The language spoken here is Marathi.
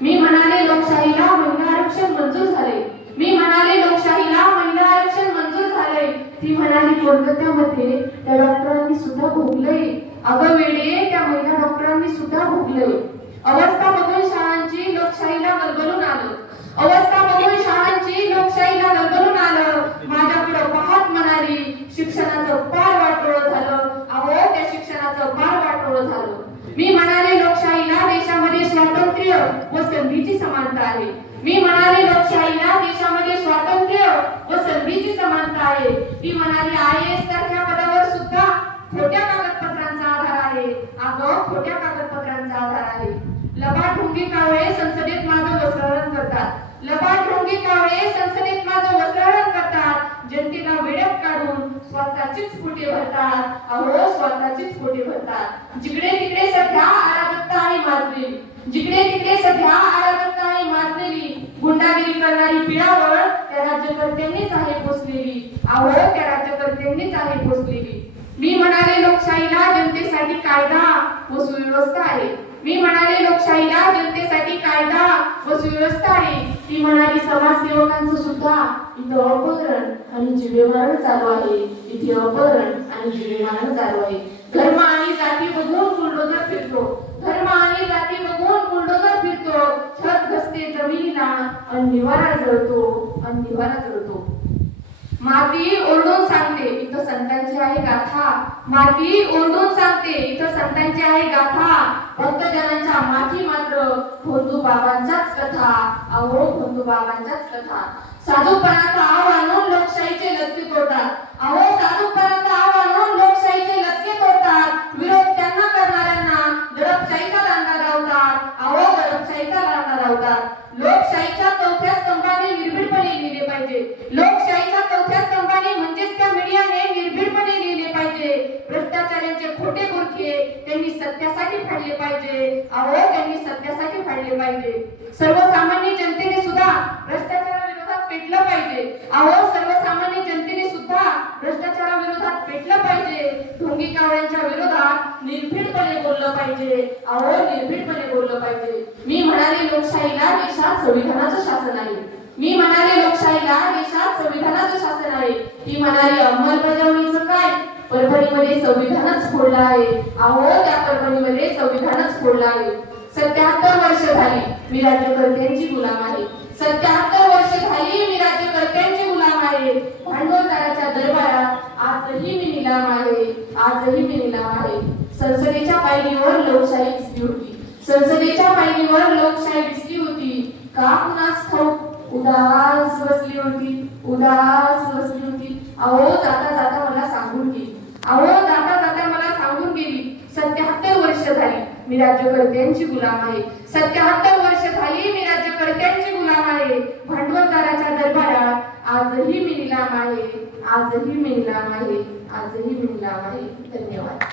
मी म्हणाले लोकशाहीला महिला आरक्षण मंजूर झाले, मी म्हणाले लोकशाहीला महिला आरक्षण मंजूर झाले. ती म्हणाली कोलकात्यामध्ये त्या डॉक्टरांनी सुद्धा भोगलंय. अगं वेडे, त्या महिला डॉक्टरांनी सुद्धा भोगलंय. अवस्था बघून शाळांची लोकशाहीला गलबलून आलं, अवस्था बघून शाळांची लोकशाहीला गलबलून आलं. माझ्याकडे पाहत म्हणाली शिक्षणाचं पार वाटोळं झालं. अहो, त्या शिक्षणाचं पार वाटोळं झालं. मी म्हणाले लोकशाहीला देशामध्ये स्वातंत्र्य व संधीची समानता आहे, मी म्हणाले लोकशाहीला देशामध्ये स्वातंत्र्य व संधीची समानता आहे. ती म्हणाली IAS सारख्या पदावर सुद्धा खोट्या कागदपत्रांचा आधार आहे. अगं, खोट्या कागदपत्रांचा आधार आहे. लबाड-ढोंगी कावळे संसदेत माझं वस्त्रहरण करतात, लबाड-ढोंगी कावळे संसदेत माझं वस्त्रहरण करतात. जनतेला वेड्यात काढून स्वतःचीच पोटे भरतात. अहो, स्वतःचीच पोटे भरतात. जिकडे तिकडे सध्या अराजकता आहे माजलेली, जिकडे तिकडे सध्या अराजकता आहे माजलेली. गुंडागिरी करणारी पिळावळ त्या राज्यकर्त्यांनीच आहे पोचलेली. अहो, त्या राज्यकर्त्यांनीच आहे पोचलेली. मी म्हणाले लोकशाहीला जनतेसाठी कायदा व सुव्यवस्था आहे, मी म्हणाले लोकशाहीला जनतेसाठी कायदा व सुव्यवस्था आहे. ती म्हणाली समाजसेवकांचं सुद्धा इथं अपहरण आणि जीवेमारण चालू आहे, इथे अपहरण आणि जीवेमारण चालू आहे. धर्म आणि जाती बघून बुलडोजर फिरतो, धर्म आणि जाती बघून बुलडोजर फिरतो. छत घसते जमिनीला आणि निवारा जळतो, आणि निवारा जळतो. माती ओरडून सांगते इथं संतांची आहे गाथा, माती ओरडून सांगते इथं संतांची आहे गाथा. भक्तजनांच्या माथी मात्र भोंदू बाबांच्याच कथा. अहो, भोंदू बाबांच्याच कथा. साधूपणाचा आव आणून लोकशाहीचे लचके तोडतात. अहो, साधूपणाचा आव आणून लोकशाहीचे लचके तोडतात. विरोध त्यांना करणाऱ्यांना दडपशाहीचा दांडा लावतात. अहो, दडपशाहीचा दांडा लावतात. लोकशाहीच्या चौथ्या स्तंभाने निर्भीडपणे लिहिले पाहिजे, लोकशाहीच्या चौथ्या स्तंभाने म्हणजेच त्या मीडियाने निर्भीडपणे लिहिले पाहिजे. भ्रष्टाचारांचे खोटे बुरखे त्यांनी सत्यासाठी फाडले पाहिजे. अहो, त्यांनी सत्यासाठी फाडले पाहिजे. सर्वसामान्य जनतेने सुद्धा भ्रष्टाचाराविरोधात पेटलं पाहिजे. अहो, सर्वसामान्य जनतेने सुद्धा भ्रष्टाचाराविरोधात पेटलं पाहिजे. ढोंगी कावळ्यांच्या विरोधात निर्भीडपणे बोललं पाहिजे. अहो, निर्भीडपणे बोललं पाहिजे. मी म्हणाले लोकशाहीला देशात संविधानाचं शासन आहे, मी म्हणाले लोकशाहीला देशात संविधानाचं शासन आहे. ती म्हणाली अंमलबजावणीचं काय, परभणीमध्ये संविधानच फोडलं आहे. अहो, त्या परभणीमध्ये संविधानच फोडलं आहे. 77 वर्ष झाली मी राज्यकर्त्यांची गुलाम आहे, 77 वर्ष झाली मी राज्यकर्त्यांची गुलाम आहे. भांडवलदाराच्या दरबारात आजही मी निलाम आहे, आजही मी निलाम आहे. संसदेच्या पायरीवर लोकशाही दिसली होती, संसदेच्या पायरीवर लोकशाही दिसली होती. का कुणास ठाऊक उदास बसली होती, उदास बसली होती. अहो, जाता जाता मला सांगून गेली, अहो, जाता जाता मला सांगून गेली. 77 वर्ष झाली मी राज्यकर्त्यांची गुलाम आहे, 77 वर्ष झाली मी राज्यकर्त्यांची गुलाम आहे. भांडवलदाराच्या दरबारात आजही मी निलाम आहे, आजही मी निलाम आहे, आजही मी निलाम आहे. धन्यवाद.